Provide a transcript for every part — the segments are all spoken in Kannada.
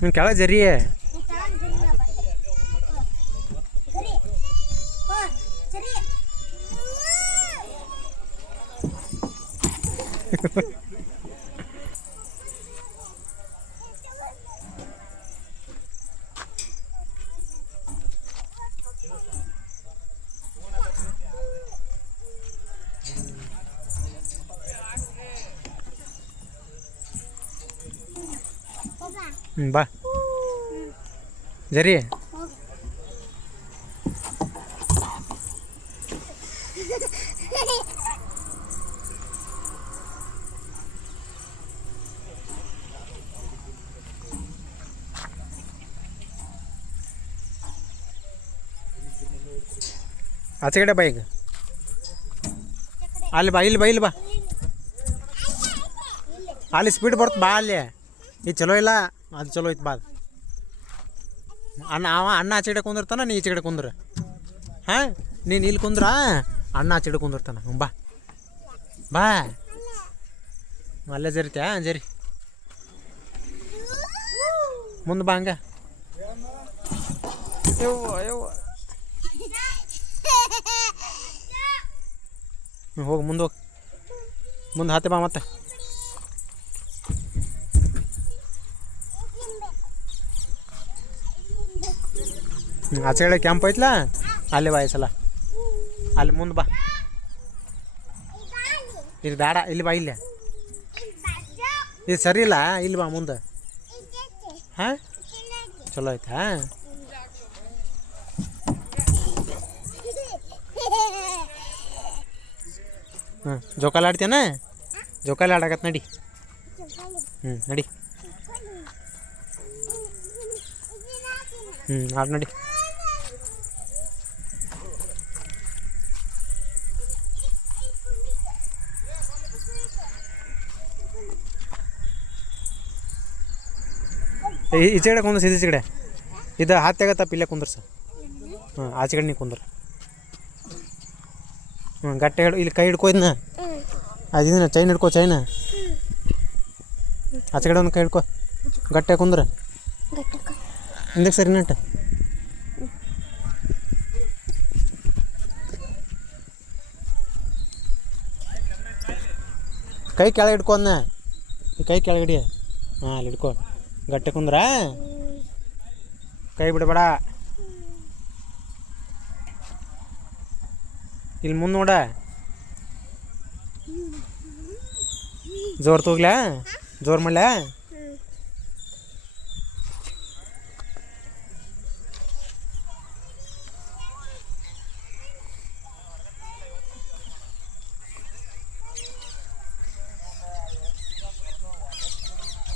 ನೀನು ಕೆಳಗೆ ಜರಿ ಬಾ ಜರಿ ಆಚೆ ಕಡೆ ಬಾ ಈಗ ಅಲ್ಲಿ ಬಾ ಇಲ್ಲಿ ಬಾ ಅಲ್ಲಿ ಸ್ಪೀಡ್ ಬರ್ತ ಬಾ ಅಲ್ಲಿ ಇದು ಚಲೋ ಇಲ್ಲ ಅದು ಚಲೋ ಐತೆ ಬಾ ಅಣ್ಣ ಆಚೆ ಕಡೆ ಕುಂದಿರ್ತಾನ ನೀ ಈಚೆ ಕಡೆ ಕುಂದ್ರ ಹಾಂ ನೀನು ಇಲ್ಲಿ ಕುಂದ್ರ ಅಣ್ಣ ಆಚೆ ಕಡೆ ಕುಂದಿರ್ತಾನ ಬಾ ಬಾ ಅಲ್ಲೇ ಜರಿತ್ಯಾ ಜರಿ ಮುಂದೆ ಬಾ ಹಂಗ ಹೋಗಿ ಮುಂದೆ ಹೋಗಿ ಮುಂದೆ ಹಾತೆ ಬಾ ಮತ್ತೆ ಆಚೆ ಕಡೆ ಕ್ಯಾಂಪ್ ಐತ್ಲ ಅಲ್ಲಿ ಬಾ ಈ ಸಲ ಅಲ್ಲಿ ಮುಂದೆ ಬಾ ಇಲ್ಲಿ ಬೇಡ ಇಲ್ಲಿ ಬಾ ಇಲ್ಲಿ ಇದು ಸರಿ ಇಲ್ಲ ಇಲ್ಲಿ ಬಾ ಮುಂದೆ ಹಾಂ ಚಲೋ ಆಯ್ತಾ ಹ್ಞೂ ಜೋಕಾಲಿ ಆಡ್ತೀಯನ ಜೋಕಾಲಿ ಆಡಾಕತ್ ನಡಿ ನಡಿ ಆಡ್ ನಡಿ ಈಚೆ ಕಡೆ ಕುಂದ್ರ ಈಚೆ ಕಡೆ ಇದು ಹಾತ್ಯಾಗತ್ತಪ್ಪ ಇಲ್ಲೇ ಕುಂದ್ರ ಸರ್ ಆಚೆ ಕಡೆ ನೀ ಕುಂದ್ರ ಗಟ್ಟೆ ಇಲ್ಲಿ ಕೈ ಹಿಡ್ಕೋಯ್ದನ ಅದಿನ ಚೈನ್ ಹಿಡ್ಕೋ ಚೈನ ಆಚೆ ಕಡೆ ಒಂದು ಕೈ ಹಿಡ್ಕೋ ಗಟ್ಟೆ ಕುಂದ್ರ ಹಿಂದಕ್ಕೆ ಸರಿ ನಟ ಕೈ ಕೆಳಗೆ ಹಿಡ್ಕೊ ಅನ್ನ ಕೈ ಕೆಳಗಡಿ ಹಾಂ ಅಲ್ಲಿ ಹಿಡ್ಕೊ ಗಟ್ಟೆ ಕುಂದ್ರ ಕೈ ಬಿಡಬೇಡ ಇಲ್ಲಿ ಮುಂದೆ ನೋಡ ಜೋರು ತೋಗ್ಲಾ ಜೋರು ಮಾಡ್ಲಾ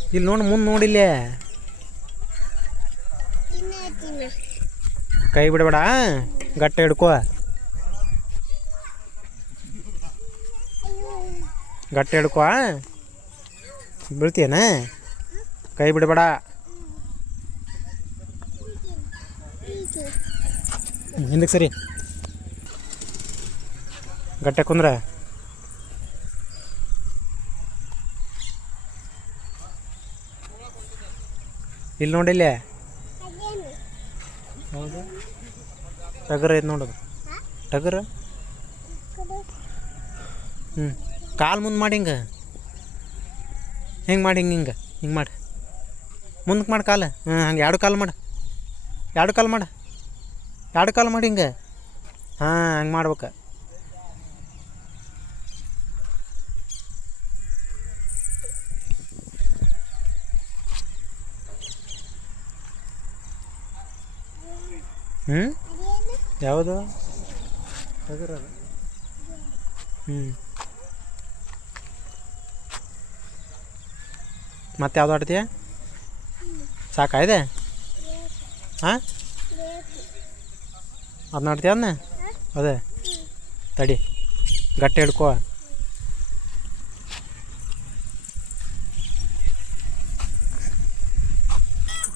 ಇಲ್ಲಿ ನೋಡಿ ಮುಂದೆ ನೋಡಿಲ್ಲೇ ಕೈ ಬಿಡಬೇಡ ಗಟ್ಟೆ ಹಿಡ್ಕೋ ಗಟ್ಟೆ ಹಿಡ್ಕೋ ಬೀಳ್ತೀಯನ ಕೈ ಬಿಡಬೇಡ ಹಿಂದಕ್ಕೆ ಸರಿ ಗಟ್ಟೆ ಕುಂದ್ರ ಇಲ್ಲಿ ನೋಡಿಲ್ಲೇ ಹೌದು ಟಗರ್ ಐತೆ ನೋಡೋದು ಟಗರ್ ಕಾಲು ಮುಂದೆ ಮಾಡಿ ಹಿಂಗೆ ಮಾಡಿ ಹಿಂಗೆ ಮಾಡಿ ಮುಂದಕ್ಕೆ ಮಾಡಿ ಕಾಲು ಹಂಗೆ ಎರಡು ಕಾಲು ಮಾಡಿ ಹಿಂಗೆ ಹಾಂ ಹಂಗೆ ಮಾಡ್ಬೇಕು ಯಾವುದು ಟಗರ್ ಮತ್ತೆ ಯಾವ್ದು ಆಡ್ತೀಯ ಸಾಕಾಯ್ದೆ ಹಾಂ ಅದನ್ನ ಆಡ್ತೀಯ ಅದನ್ನ ಅದೇ ತಡಿ ಗಟ್ಟೆ ಹಿಡ್ಕೋ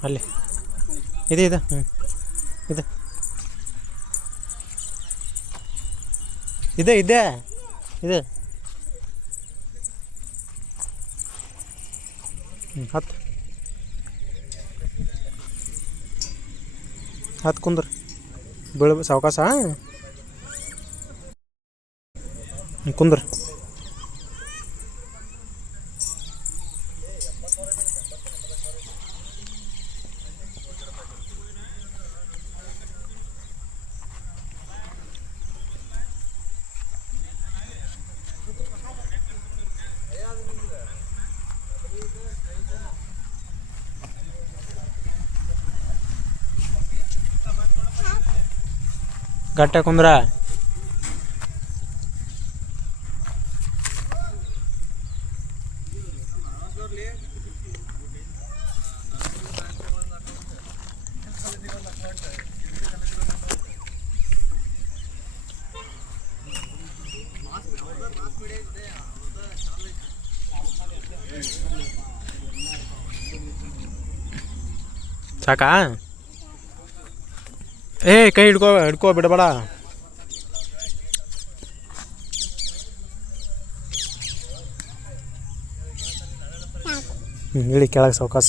ಅಲ್ಲಿ ಇದು ಇದು ಇದು ಇದೆ ಇದೆ ಇದು ಹತ್ತು ಹತ್ತು ಕುಂದ್ರ ಬೀಳ ಸಾವಕಾಶ ಕುಂದ್ರ. ಗಟ್ಟ ಕುಂದ್ರ. ಸಾಕಾ? ಏ ಕೈ ಹಿಡ್ಕೋ ಬಿಡಬೇಡ. ಇಳಿ ಕೆಳಗೆ ಸಾವಕಾಶ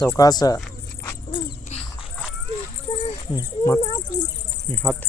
ಸಾವಕಾಶ. ಹತ್ತು.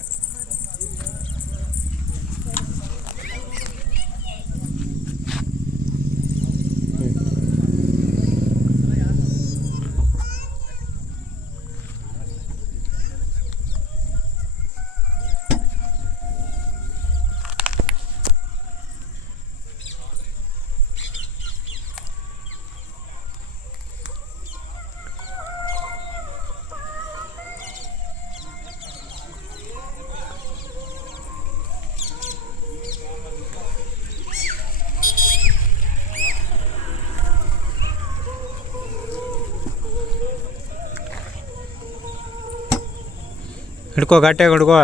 ಹಿಡ್ಕೋ ಗಟ್ಟಿಯಾಗಿ ಹಿಡ್ಕೋ.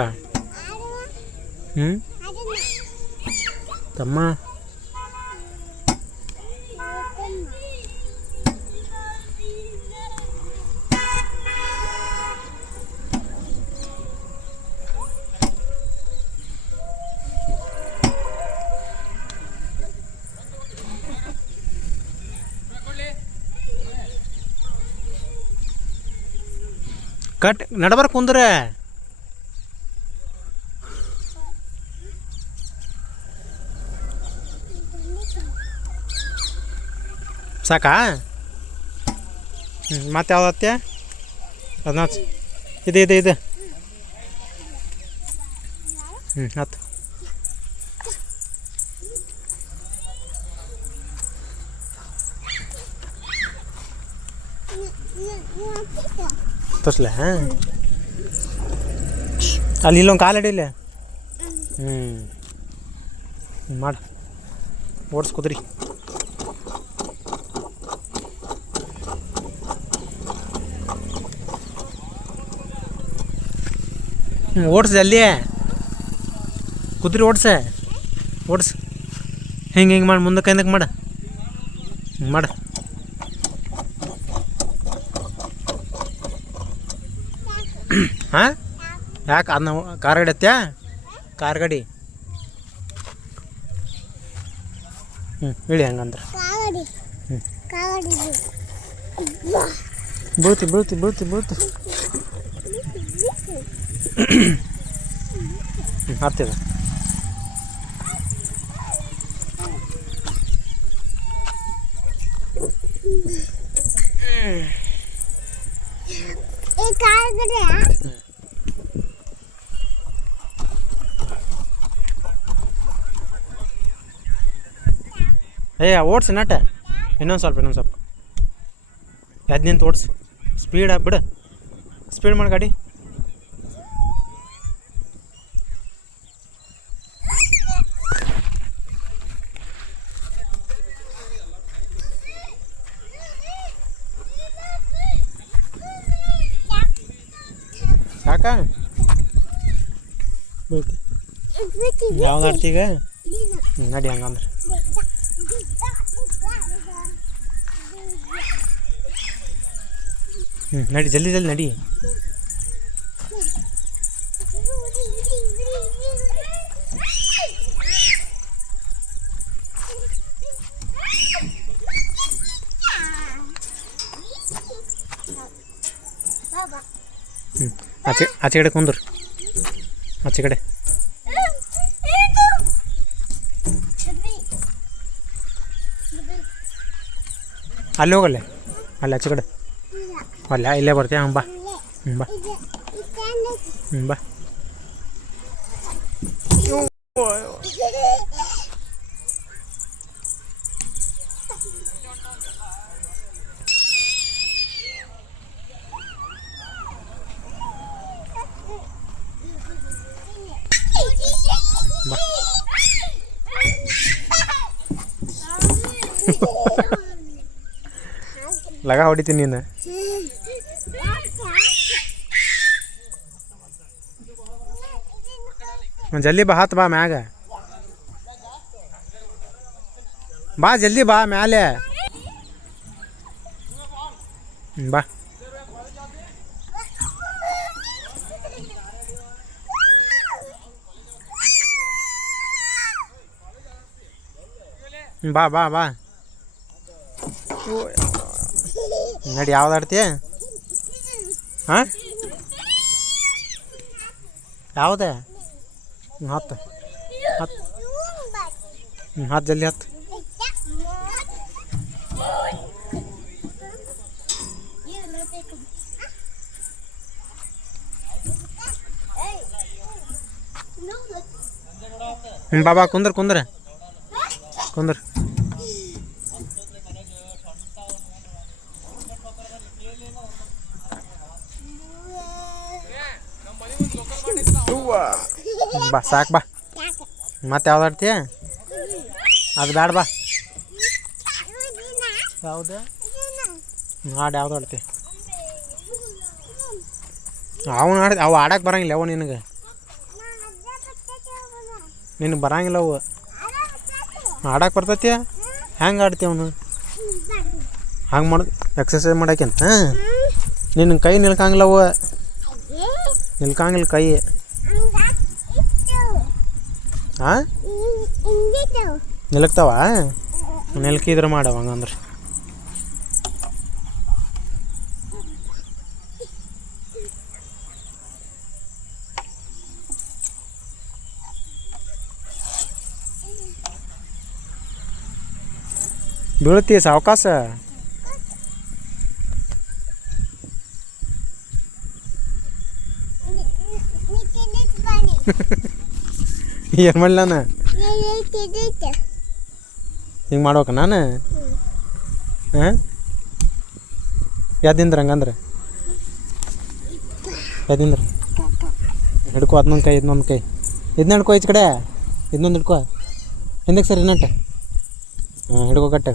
ತಮ್ಮ ಕಟ್ ನಡಬಾರ ಕುಂದ್ರೆ. ಸಾಕಾ? ಮತ್ತೆ ಯಾವ್ದತ್ತೆ? ಅದನ್ನ ಇದು ಹತ್ತು. ತೋರ್ಸ್ಲ ಅಲ್ಲಿ ಇಲ್ಲೊಂದು ಕಾಲು ಅಡಿಲ್ಲ. ಮಾಡಿ ಓಡಿಸ್ಕೋದ್ರಿ. ಓಡಿಸ್ ಜಲ್ದಿ ಕುದುರೆ ಓಡ್ಸ ಹಿಂಗೆ ಮಾಡಿ ಮುಂದಕ್ಕೆ ಹಿಂದಕ್ಕೆ ಮಾಡ ಮಾಡ. ಹಾಂ ಯಾಕೆ ಅದನ್ನ ಕಾರ್ ಗಾಡಿ ಹತ್ಯಾ? ಕಾರ್ ಗಾಡಿ ಇಳಿ ಹಂಗಂದ್ರೆ ಬೀಳ್ತಿ ಹತ್ತಿದ. ಓಡಿಸಿ ನಟ ಇನ್ನೊಂದು ಸ್ವಲ್ಪ ಎದ್ದು ನಿಂತು ಓಡಿಸಿ. ಸ್ಪೀಡ್ ಬಿಡು, ಸ್ಪೀಡ್ ಮಾಡಿ ಗಾಡಿ. ಸಾಕಾ? ಯಾವ್ದು ಆಡ್ತೀಗ? ನಡಿ ಹಂಗಂದ್ರೆ. ನಡಿ ಜಲ್ದಿ ನಡಿ. ಹ್ಞೂ ಆಚೆ ಕಡೆ ಕುಂದ್ರು ಆಚೆ ಕಡೆ ಅಲ್ಲಿ ಹೋಗಲ್ಲೇ ಅಲ್ಲಿ ಆಚೆ ಕಡೆ ಅಲ್ಲ ಇಲ್ಲೇ ಬರ್ತೀಯ ಬಾ ಬಾ ಬಾ ಬಾ ಲಗ ಹೊಡಿತೀನಿ ನೀನು ಜಲ್ದಿ ಬಾ ಹತ್ತು ಬಾ ಮ್ಯಾಗ ಬಾ ಜಲ್ದಿ ಬಾ ಮ್ಯಾಲೆ ಬಾ ಬಾ ಬಾ ಬಾ ನಡಿ ಯಾವ್ದು ಆಡ್ತೀಯ ಹಾಂ ಯಾವುದೇ ಹತ್ತು ಹತ್ತು ಹತ್ತು ಜಲ್ದಿ ಹತ್ತು ಬಾ ಬಾ ಕುಂದ್ರ ಕುಂದ್ರ ಕುಂದ್ರ ಬಾ ಸಾಕು ಬಾ ಮತ್ತೆ ಯಾವ್ದು ಆಡ್ತೀಯ ಅದು ಬೇಡ ಬಾ ಯಾವುದು ಹಾಡು ಯಾವ್ದು ಆಡ್ತಿ ಅವು ಆಡಕ್ಕೆ ಬರಂಗಿಲ್ಲ ಅವು ನಿನಗೆ ಬರಂಗಿಲ್ಲ ಅವು ಆಡಕ್ಕೆ ಬರ್ತೈತಿ ಹೆಂಗೆ ಆಡ್ತೀವಿ ಅವನು ಹಂಗೆ ಮಾಡೋದು ಎಕ್ಸಸೈಸ್ ಮಾಡಾಕಂತ ನಿನ್ನ ಕೈ ನಿಲ್ಕಂಗಿಲ್ಲ ಅವು ನಿಲ್ಕಂಗಿಲ್ಲ ಕೈ ಹಾಂ ನಿಲ್ಕ್ತಾವ ನಿಲ್ಕಿದ್ರೆ ಮಾಡವ ಹಂಗಂದ್ರೆ ಬೀಳ್ತಿ ಸಾವಕಾಶ ಏನು ಮಾಡಲಿ ನಾನು ಹಿಂಗೆ ಮಾಡ್ಬೇಕ ನಾನು ಹಾಂ ಯಾದಿಂದ್ರ ಹಂಗಂದ್ರೆ ಯಾದಿಂದ್ರ ಹಿಡ್ಕೊ ಅದನ್ನೊಂದು ಕೈ ಇದನ್ನೊಂದು ಕೈ ಇದನ್ನ ಹಿಡ್ಕೊ ಈಚೆ ಕಡೆ ಇದನ್ನೊಂದು ಹಿಡ್ಕೊ ಹಿಂದಕ್ಕೆ ಸರಿ ನಟ್ಟ ಹಾಂ ಹಿಡ್ಕೊ ಕಟ್ಟ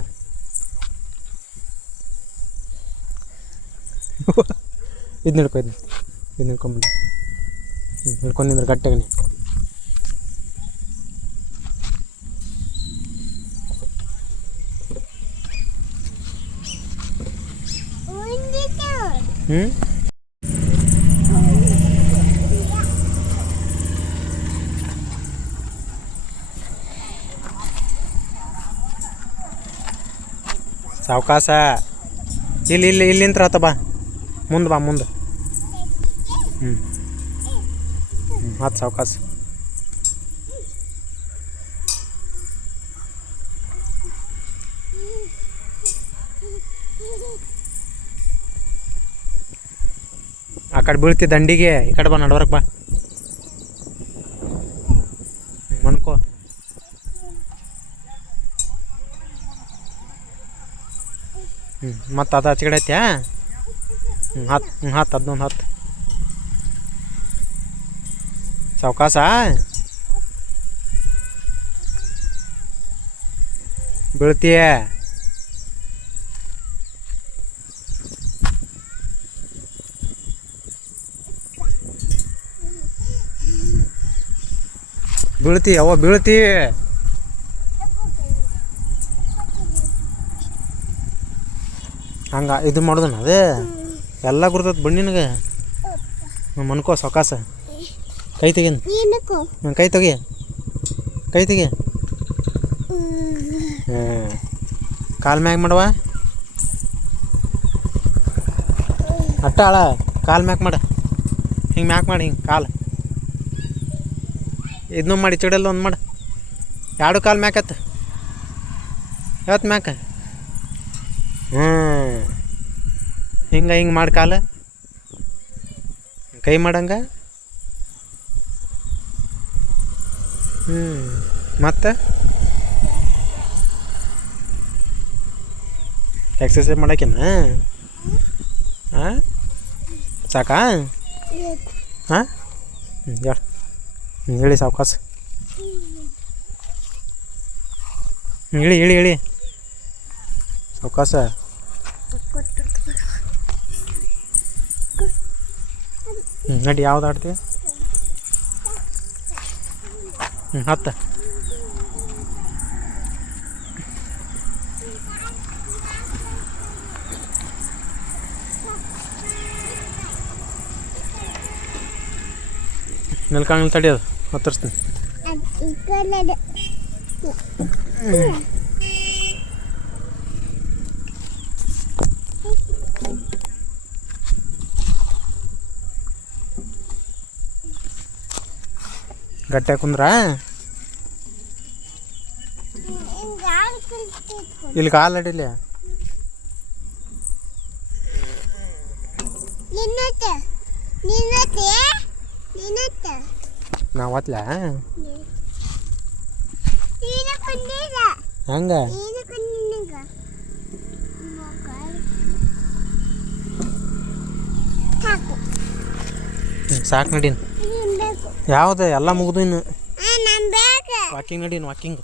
ಇದನ್ನ ಹಿಡ್ಕೊ ಇದನ್ನ ಹಿಡ್ಕೊಂಬಿಡಿ ಹಿಡ್ಕೊಂಡಿದ್ರೆ ಗಟ್ಟಾಗ ನೀ ಸಾವಕಾಶ ಇಲ್ಲಿಂತ್ರ ಆತ ಬಾ ಮುಂದೆ ಬಾ ಮುಂದೆ ಆತು ಸಾವಕಾಶ ಆ ಕಡೆ ಬೀಳ್ತಿ ದಂಡಿಗೆ ಈ ಕಡೆ ಬಾ ನಡ್ವರ್ಕ್ ಬಾ ಮನ್ಕೋ ಮತ್ತು ಅದು ಆಚೆ ಕಡೆ ಐತ್ಯಾ ಹತ್ತು ಅದನ್ನೊಂದು ಹತ್ತು ಸಾವಕಾಶ ಬೀಳ್ತೀಯ ಬೀಳ್ತಿ ಹಂಗೆ ಇದು ಮಾಡೋದನ್ನ ಅದೇ ಎಲ್ಲ ಗುರ್ತೈತೆ ಬಣ್ಣ ನಿನಗೆ ಮನ್ಕೋ ಸಾವಕಾಶ ಕೈ ತೆಗೀನು ಕೈ ತೆಗಿ ಕಾಲು ಮ್ಯಾಗ ಮಾಡವ ಅಟ್ಟ ಆಳ ಕಾಲು ಮ್ಯಾಗ ಮಾಡ ಹಿಂಗೆ ಮ್ಯಾಕ್ ಮಾಡಿ ಹಿಂಗೆ ಕಾಲು ಇದನ್ನೂ ಮಾಡಿ ಚಿಡಲ್ಲ ಒಂದು ಮಾಡು ಎರಡು ಕಾಲು ಮ್ಯಾಕತ್ತ ಯಾವತ್ತು ಮ್ಯಾಕ ಹಿಂಗೆ ಮಾಡಿ ಕಾಲು ಕೈ ಮಾಡಂಗ ಮತ್ತೆ ಎಕ್ಸಸೈಸ್ ಮಾಡಕ್ಕೇನ ಹಾಂ ಸಾಕಾ ಹಾಂ ಹೇಳಿ ಸಾವಕಾಶ ಹೇಳಿ ಸಾವಕಾಶ ನಡಿ ಯಾವ್ದು ಆಡ್ತೀವಿ ಹತ್ತ ನಿಲ್ಕಂಗಿಲ್ಲ ತಡಿಯೋದು ಹತ್ತರಿಸ್ತೀನಿ ಗಟ್ಟಿ ಕುಂದ್ರ ಇಲ್ಲಿ ಕಾಲು ಅಡಿಲಿ ನಾವು ಹೊತ್ಲ ಹಂಗ ಸಾಕು ನಡೀನ್ ಯಾವ್ದು ಎಲ್ಲ ಮುಗಿದು ಇನ್ನು ವಾಕಿಂಗ್ ನಡೀನು ವಾಕಿಂಗ್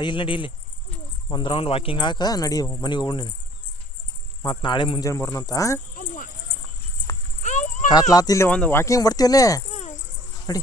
ಇಲ್ಲಿ ನಡಿ ಇಲ್ಲಿ ಒಂದು ರೌಂಡ್ ವಾಕಿಂಗ್ ಹಾಕ ನಡಿ ಮನೆಗೆ ಹೋಗಿ ನೀನು ಮತ್ತು ನಾಳೆ ಮುಂಜಾನೆ ಬರೋಣಂತ ಕಾತ್ಲಾತ್ ಇಲ್ಲಿ ಒಂದು ವಾಕಿಂಗ್ ಬರ್ತೀವಲ್ಲೇ ನಡಿ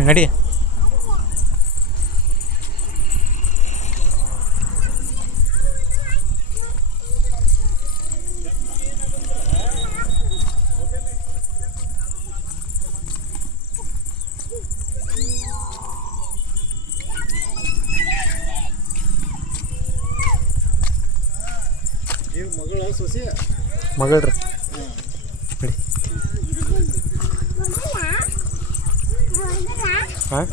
ನಡಿ ಮಗಳ್ರಿ ನಡಿ ಹಾಂ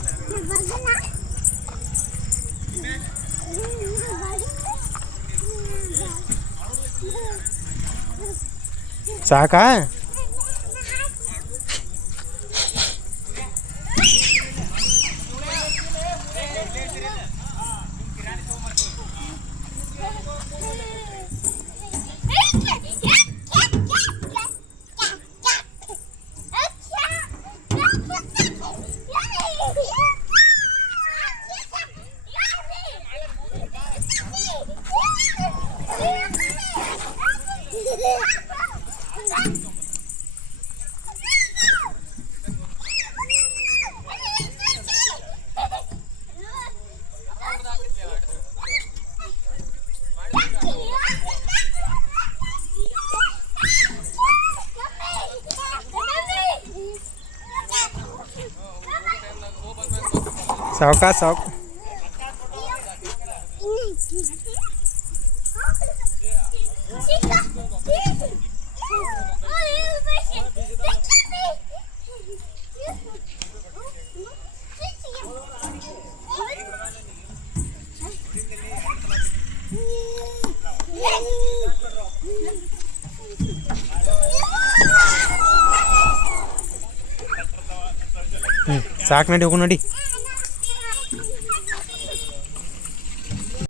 ಸಾಕಾ ಸಾವ್ಕಾಶ ಸಾವ್ಕ ಸಾಕು ನಡಿ ಹೋಗು ನಡಿ